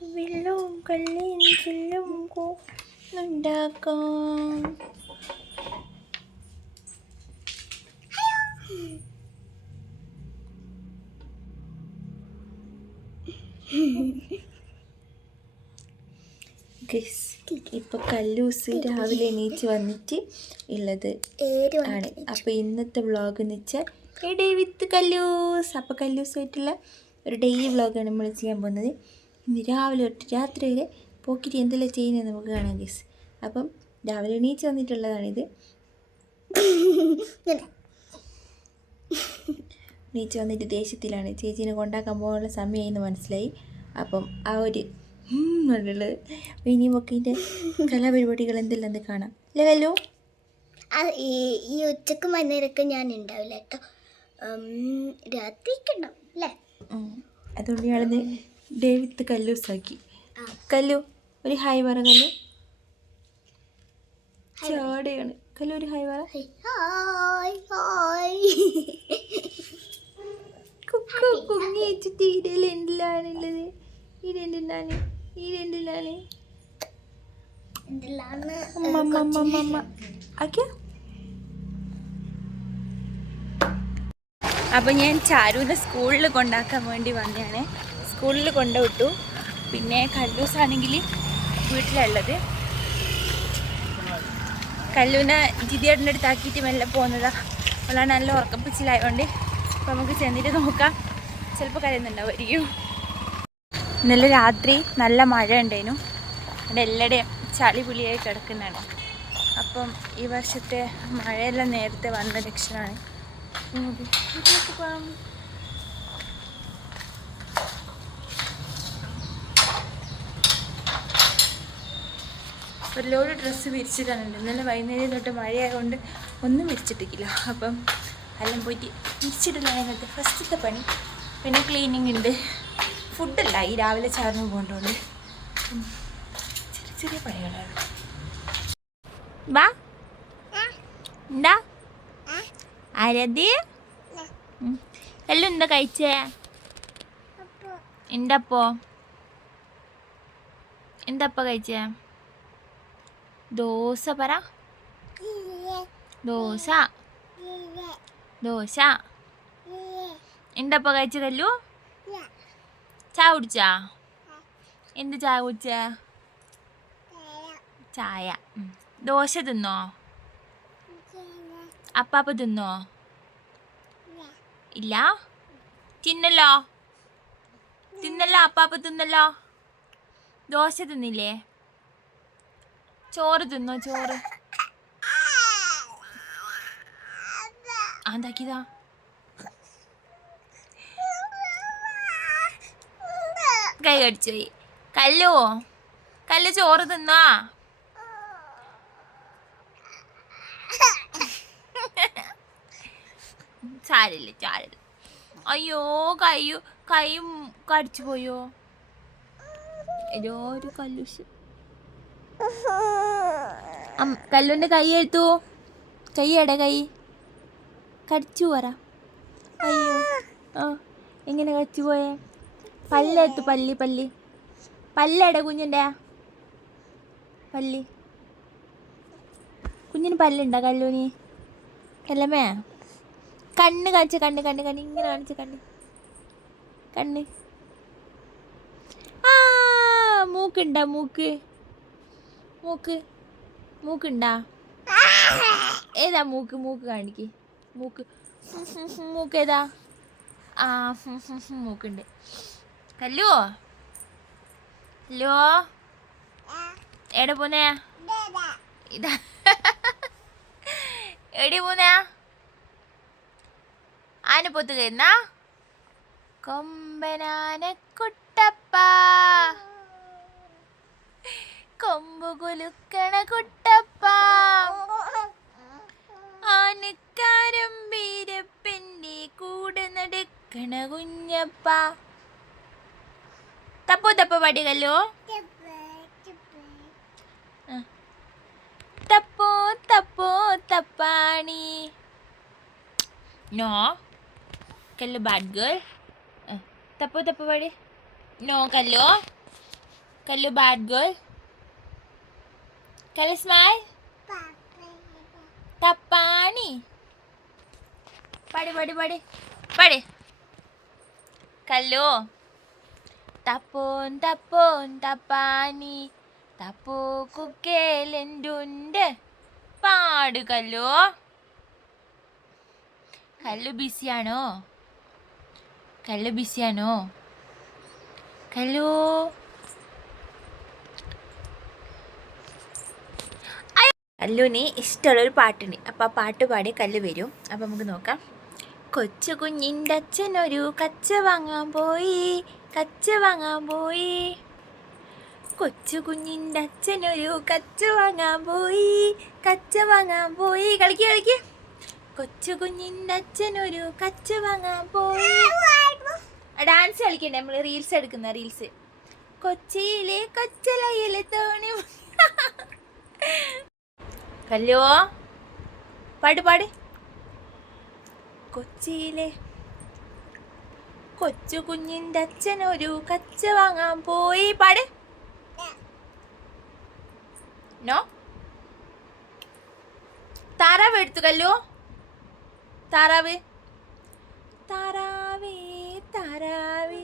വെള്ളവും കല്ലും ചില്ലും ഉണ്ടാക്കാം. ഇപ്പൊ കല്ലൂസ് രാവിലെ എണീച്ച് വന്നിട്ട് ഉള്ളത് ആണ്. അപ്പൊ ഇന്നത്തെ വ്ളോഗ് എന്ന് വെച്ചാൽ ഡേ വിത്ത് കല്ലൂസ്. അപ്പൊ കല്ലൂസായിട്ടുള്ള ഒരു ഡെയിലി വ്ളോഗാണ് നമ്മൾ ചെയ്യാൻ പോകുന്നത്. ഇന്ന് രാവിലെ തൊട്ട് രാത്രി വരെ പോക്കിട്ട് എന്തെല്ലാം ചെയ്യുന്നത് നമുക്ക് കാണാം ഗൈസ്. അപ്പം രാവിലെ എണീച്ച് വന്നിട്ടുള്ളതാണിത്. എണീച്ച് വന്നിട്ട് ദേഷ്യത്തിലാണ്. ചേച്ചീനെ കൊണ്ടാക്കാൻ പോകാനുള്ള സമയമായിന്ന് മനസ്സിലായി. അപ്പം ആ ഒരു ഉള്ളത് ഇനിയുമൊക്കെ ഇതിൻ്റെ കലാപരിപാടികൾ എന്തെല്ലാം എന്ന് കാണാം അല്ലേ വല്ലോ. ഈ ഉച്ചക്ക് വന്നേരൊക്കെ ഞാൻ ഉണ്ടാവില്ല കേട്ടോ, രാത്രിക്ക് ഉണ്ടാവും അല്ലേ. അതുകൊണ്ട് ഞാളിന്ന് ഡേ വിത്ത് കല്ലൂസാക്കി. കല്ലു ഒരു ഹായ് പറ. കല്ലു ചാടയാണ്. കല്ലു ഒരു ഹായ് പറ. കുങ്ങി വെച്ചിട്ട് ഈരയിൽ എന്തിലാണുള്ളത്? ഈരെന്തിലാണ്? ഈരെന്തിലാണ്? അപ്പം ഞാൻ ചാരുവിനെ സ്കൂളിൽ കൊണ്ടാക്കാൻ വേണ്ടി വന്നതാണ്. സ്കൂളിൽ കൊണ്ടുവിട്ടു. പിന്നെ കല്ലൂസാണെങ്കിൽ വീട്ടിലുള്ളത്. കല്ലൂനെ ജിതിയേട്ടൻ്റെ അടുത്ത് ആക്കിയിട്ട് മെല്ലെ പോകുന്നതാണ്. അവളാണ് നല്ല ഉറക്കപ്പിച്ചിലായതുകൊണ്ട്. അപ്പോൾ നമുക്ക് ചെന്നിട്ട് നോക്കാം. ചിലപ്പോൾ കരയുന്നുണ്ടാവുമായിരിക്കും. ഇന്നലെ രാത്രി നല്ല മഴ ഉണ്ടായിരുന്നു. അവിടെ എല്ലാവരുടെയും ചളി പുളിയായി കിടക്കുന്നതാണ്. അപ്പം ഈ വർഷത്തെ മഴയെല്ലാം നേരത്തെ വന്ന ലക്ഷണമാണ്. ഒരു ലോഡ് ഡ്രസ്സ് വിരിച്ചിട്ടാണുണ്ട്. ഇന്നലെ വൈകുന്നേരം തൊട്ട് മഴയായതുകൊണ്ട് ഒന്നും വിരിച്ചിട്ടില്ല. അപ്പം എല്ലാം പോയിട്ട് വിരിച്ചിട്ടില്ല. അതിനകത്ത് ഫസ്റ്റത്തെ പണി. പിന്നെ ക്ലീനിങ് ഉണ്ട്. ഫുഡല്ല, ഈ രാവിലെ ചാർന്ന് പോകേണ്ടതുകൊണ്ട് ചെറിയ ചെറിയ പണികളാണ്. വാ എന്താ ആരതി എല്ലാം എന്താ കഴിച്ചേ? എന്തപ്പോ എന്തപ്പ കഴിച്ചേ? ദോശ പറ. ദോശ ദോശ. എന്തപ്പ കഴിച്ച കല്ലു? ചായ കുടിച്ചാ? എന്ത് ചായ കുടിച്ചേ? ചായ. ദോശ തിന്നോ? അപ്പാപ്പ തിന്നോ? ഇല്ല. തിന്നല്ലോ തിന്നല്ലോ. അപ്പാപ്പ തിന്നല്ലോ. ദോശ തിന്നില്ലേ? ചോറ് തിന്നോ? ചോറ് എന്താക്കിയതാ? കൈ കടിച്ചു പോയി. കല്ലു കല്ലു ചോറ് തിന്നോ? സാരില്ല സാരില്ല. അയ്യോ കൈ കടിച്ചു പോയോ? ഏതോ ഒരു കല്ലൂസ്. കല്ലുൻ്റെ കൈ എടുത്തു. കൈ എടെ? കൈ കടിച്ചു പറ. അയ്യോ എങ്ങനെ കടിച്ചു പോയേ? പല്ലെടുത്തു. പല്ലെടെ കുഞ്ഞിൻ്റെ പല്ല്? കുഞ്ഞിന് പല്ലുണ്ടോ കല്ലൂന്? കല്ലമ്മേ കണ്ണ് കാണിച്ച. കണ്ണ് ഇങ്ങനെ കാണിച്ച. കണ്ണ് മൂക്കുണ്ടാ? മൂക്കുണ്ടാ? ഏതാ മൂക്ക് കാണിക്ക്. മൂക്ക് ഏതാ? മൂക്കുണ്ട്. കല്ലു എവിടെ പോന്നേ? ഇതാ എടി പോന്നേ? ആനപ്പൊത്ത് കയറുന്ന കൊമ്പനാന കുട്ടപ്പ, കൊമ്പു കുലുക്കണ കുട്ടപ്പ, ആനക്കാരം വീരപ്പൻ്റെ കൂടെ നടക്കണ കുഞ്ഞപ്പ. തപ്പോ പാടി കല്ലോ. തപ്പോ തപ്പാണി. നോ കല്ലു ബാഡ് ഗേൾ. തപ്പോ പാടി. നോ കല്ലോ. കല്ലു ബാഡ് ഗേൾ. കല്ലു സ്മൈൽ. തപ്പാണി. പാടി പാടി പാടി പാടി. കല്ലു തപ്പോൻ തപ്പോൻ തപ്പാനി തപ്പോ കുക്കേലെന്തുണ്ട്. പാട് കല്ലു. കല്ലു ബിസിയാണോ? കല്ലു ബിസിയാണോ? കല്ലു കല്ലുവിന് ഇഷ്ടമുള്ളൊരു പാട്ടുണ്ട്. അപ്പം ആ പാട്ട് പാടി കല്ലു വരും. അപ്പം നമുക്ക് നോക്കാം. കൊച്ചു കുഞ്ഞിൻ്റെ അച്ഛനൊരു കച്ച വാങ്ങാൻ പോയി, കച്ച വാങ്ങാൻ പോയി. കൊച്ചു കുഞ്ഞിൻ്റെ അച്ഛനൊരു കച്ച വാങ്ങാൻ പോയി, കച്ച വാങ്ങാൻ പോയി. കളിക്ക് കളിക്ക്. കൊച്ചു കുഞ്ഞിൻ്റെ അച്ഛനൊരു കച്ച വാങ്ങാൻ പോയി. ഡാൻസ് കളിക്കണ്ടേ? നമ്മൾ റീൽസ് എടുക്കുന്ന റീൽസ്. കൊച്ചിയിലെ കൊച്ചലയിലെ തോണി. കല്ലോ പാട് പാട്. കൊച്ചിയിലെ കൊച്ചു കുഞ്ഞിൻ്റെ അച്ഛനൊരു കച്ച വാങ്ങാൻ പോയി. പാട്. നോ. താറാവ് എടുത്തു കല്ലോ. താറാവ്. താറാവേ താറാവേ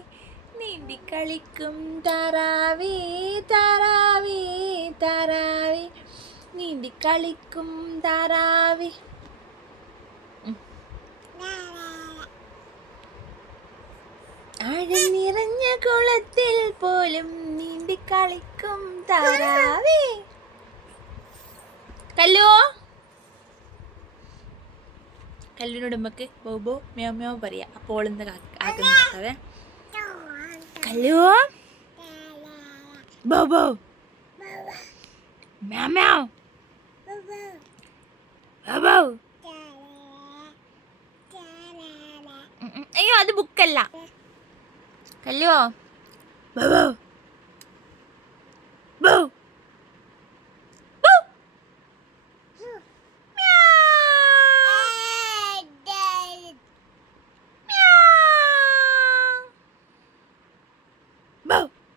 നീന്തി കളിക്കും താറാവേ, താറാവേ താറാവേ നീന്തി കളിക്കും താറാവേ. ആഴം നിറഞ്ഞ കുളത്തിൽ പോലും നീന്തി കളിക്കും താറാവേ. കല്ലോ. കല്ലിനോട് നമുക്ക് ബോബോ മ്യാ മ്യാവ് പറയാ. അപ്പോൾ എന്താ ആക്കുന്നേ? കല്ലു ബോബോ മ്യാ മ്യാവ് ബോബോ. അയ്യോ അത് ബുക്കല്ല. കല്ലോ ബോബോ ബോ.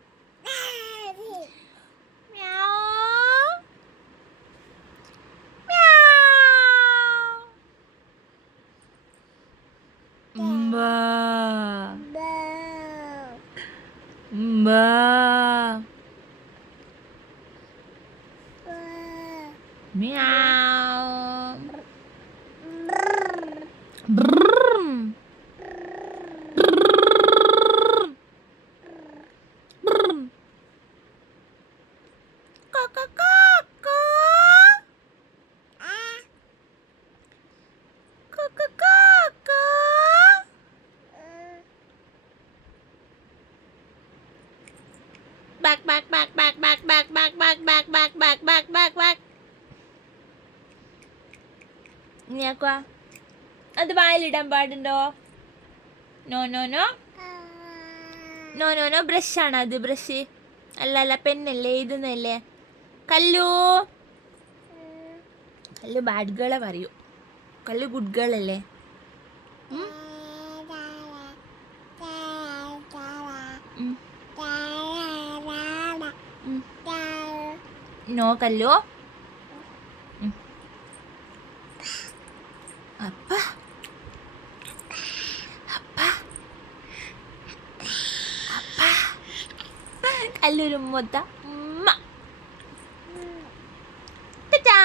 Meow. Back. ഇനിയാക്കുവാ അത് വായിലിടാൻ പാടുണ്ടോ? No no no no no no. ബ്രഷാണ് അത്. ബ്രഷ് അല്ല പെണ്ണല്ലേ, എഴുതുന്നല്ലേ. കല്ലു കല്ലു ബാഡ് ഗേളെ പറയൂ. കല്ലു ഗുഡ് ഗേൾ അല്ലേ? നോ കല്ലു. അപ്പ അപ്പ അപ്പ. കല്ലൊരു മുത്ത. Tata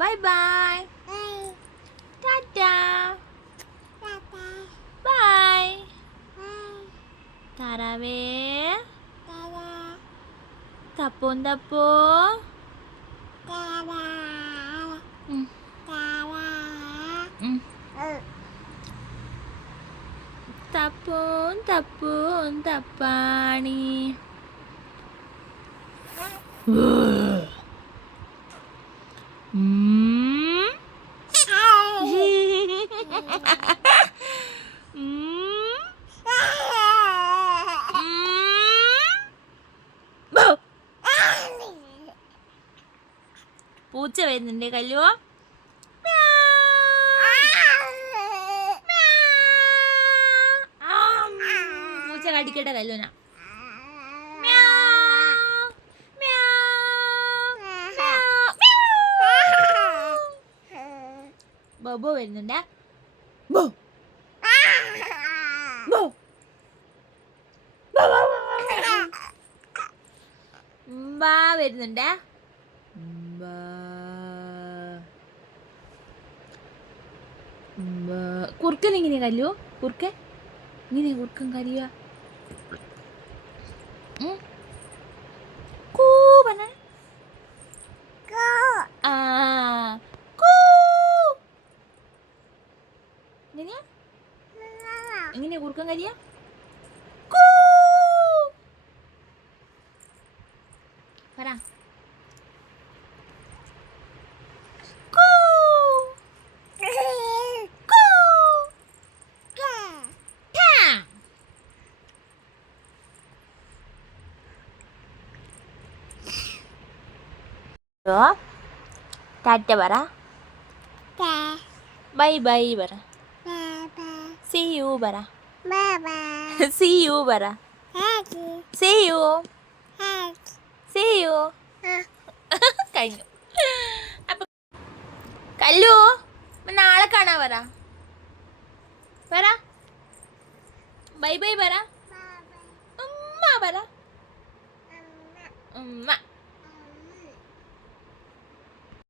bye bye. Tata bye. താറാവേ തപ്പോൻ തപ്പോ. തപ്പോൻ തപ്പോൻ തപ്പാണി. പൂച്ച വരുന്നുണ്ട് കല്ലു. പൂച്ച കടിക്കട്ടെ കല്ലുന. ബോബോ വരുന്നുണ്ടേ. ബോ ബോ ബാ വരുന്നുണ്ടേ. കുറുക്കൻ ഇങ്ങനെ കല്ലുവോ? കുറുക്കൻ ഇങ്ങനെ കുറുക്കൻ കരയുക. കൂ പറഞ്ഞ ആ കൂ എങ്ങനെയാ എങ്ങനെയാ കുറുക്കൻ കരിയ? കൂ പറ. കൂ കൂ ടാ. ടാറ്റ പറ. ബൈ ബൈ പറ. സീ യു പറ. സീ യു പറ. See you see you. കഴിഞ്ഞു. അപ്പൊ കല്ലു നാളെ കാണാ പറ. പറ ബൈ ബൈ പറ. ഉമ്മ പറ. ഉമ്മ.